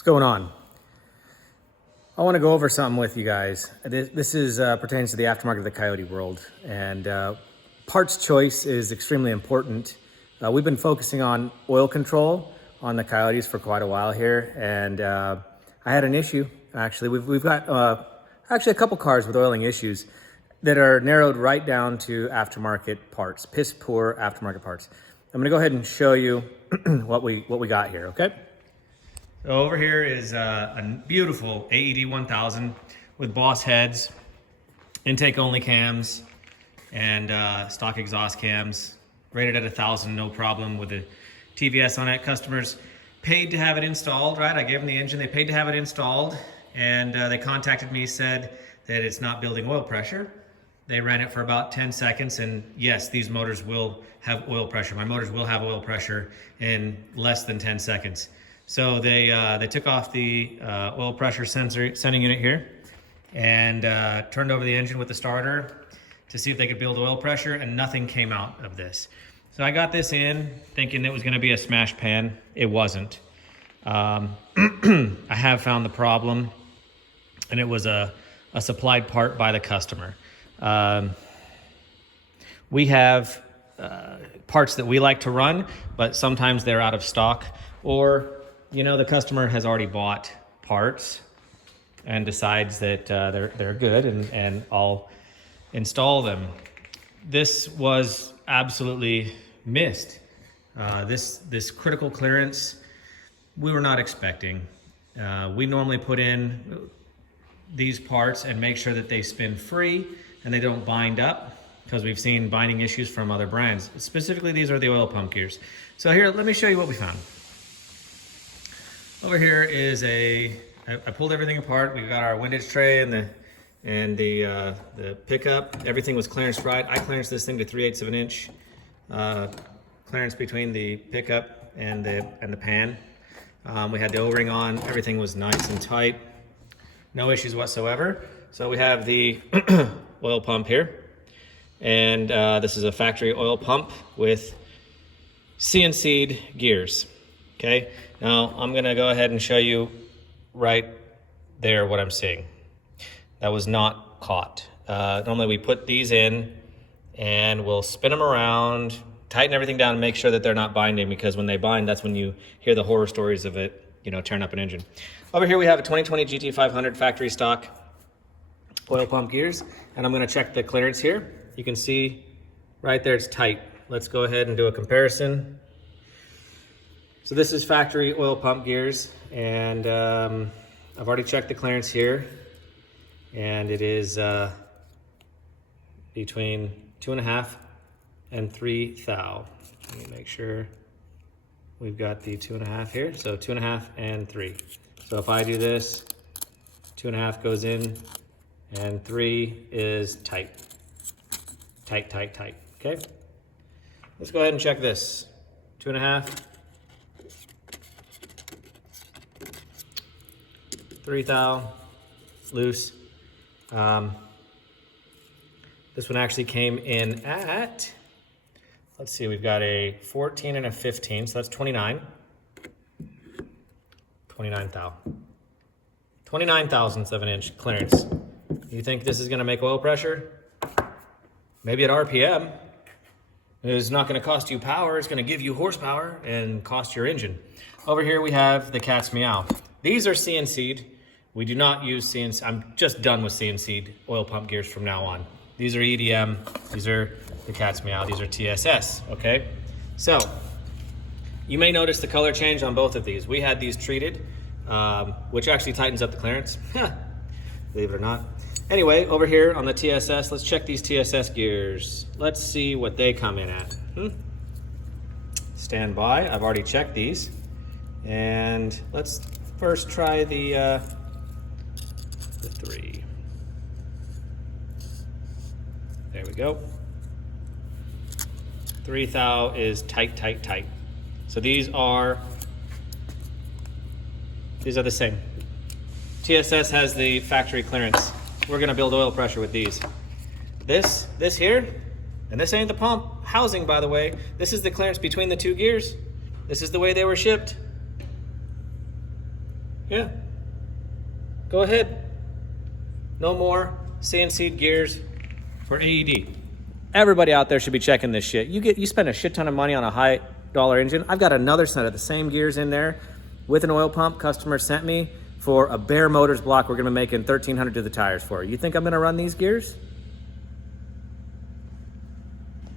What's going on? I want to go over something with you guys. This pertains to the aftermarket of the Coyote world, and parts choice is extremely important. We've been focusing on oil control on the Coyotes for quite a while here, and I had an issue. Actually, we've got actually a couple cars with oiling issues that are narrowed right down to aftermarket parts, piss poor aftermarket parts. I'm going to go ahead and show you what we got here. Okay. So over here is a beautiful AED 1000 with Boss heads, intake only cams, and stock exhaust cams, rated at 1,000, no problem with the TVS on it. Customers paid to have it installed, right? I gave them the engine, they paid to have it installed, and they contacted me, said that it's not building oil pressure. They ran it for about 10 seconds, and yes, these motors will have oil pressure. My motors will have oil pressure in less than 10 seconds. So they took off the oil pressure sending unit here and turned over the engine with the starter to see if they could build oil pressure, and nothing came out of this. So I got this in thinking it was going to be a smash pan. It wasn't. I have found the problem, and it was a supplied part by the customer. We have parts that we like to run, but sometimes they're out of stock, or the customer has already bought parts and decides that they're good, and I'll install them. This was absolutely missed. This critical clearance we were not expecting. We normally put in these parts and make sure that they spin free and they don't bind up, because we've seen binding issues from other brands. Specifically, these are the oil pump gears. So here, let me show you what we found. Over here is I pulled everything apart. We've got our windage tray and the pickup. Everything was clearance right. I clearanced this thing to 3/8 of an inch clearance between the pickup and the pan. We had the O-ring on. Everything was nice and tight. No issues whatsoever. So we have the oil pump here, and this is a factory oil pump with CNC'd gears. Okay, now I'm gonna go ahead and show you right there what I'm seeing. That was not caught. Normally we put these in and we'll spin them around, tighten everything down, and make sure that they're not binding, because when they bind, that's when you hear the horror stories of it, tearing up an engine. Over here we have a 2020 GT500 factory stock oil pump gears, and I'm gonna check the clearance here. You can see right there it's tight. Let's go ahead and do a comparison. So this is factory oil pump gears, and I've already checked the clearance here, and it is between 2.5 and 3 thou. Let me make sure we've got the 2.5 here. So 2.5 and 3. So if I do this, 2.5 goes in, and 3 is tight. Tight, tight, tight. Okay. Let's go ahead and check this. 2.5. 3 thou, loose. This one actually came in at, let's see, we've got a 14 and a 15, so that's 29. 29 thou. 29 thousandths of an inch clearance. You think this is gonna make oil pressure? Maybe at RPM. It's not gonna cost you power, it's gonna give you horsepower and cost your engine. Over here we have the cat's meow. These are CNC'd. We do not use CNC. I'm just done with CNC'd oil pump gears from now on. These are EDM. These are the cat's meow. These are TSS, okay? So, you may notice the color change on both of these. We had these treated, which actually tightens up the clearance. Believe it or not. Anyway, over here on the TSS, let's check these TSS gears. Let's see what they come in at. Stand by. I've already checked these. And let's first try the 3. There we go. 3 thou is tight, tight, tight. So these are the same. TSS has the factory clearance. We're gonna build oil pressure with these. This here, and this ain't the pump housing, by the way. This is the clearance between the two gears. This is the way they were shipped. Yeah. Go ahead. No more CNC gears for AED. Everybody out there should be checking this shit. You spend a shit ton of money on a high dollar engine. I've got another set of the same gears in there with an oil pump customer sent me for a bare motors block we're gonna make in 1,300 to the tires for. You think I'm gonna run these gears?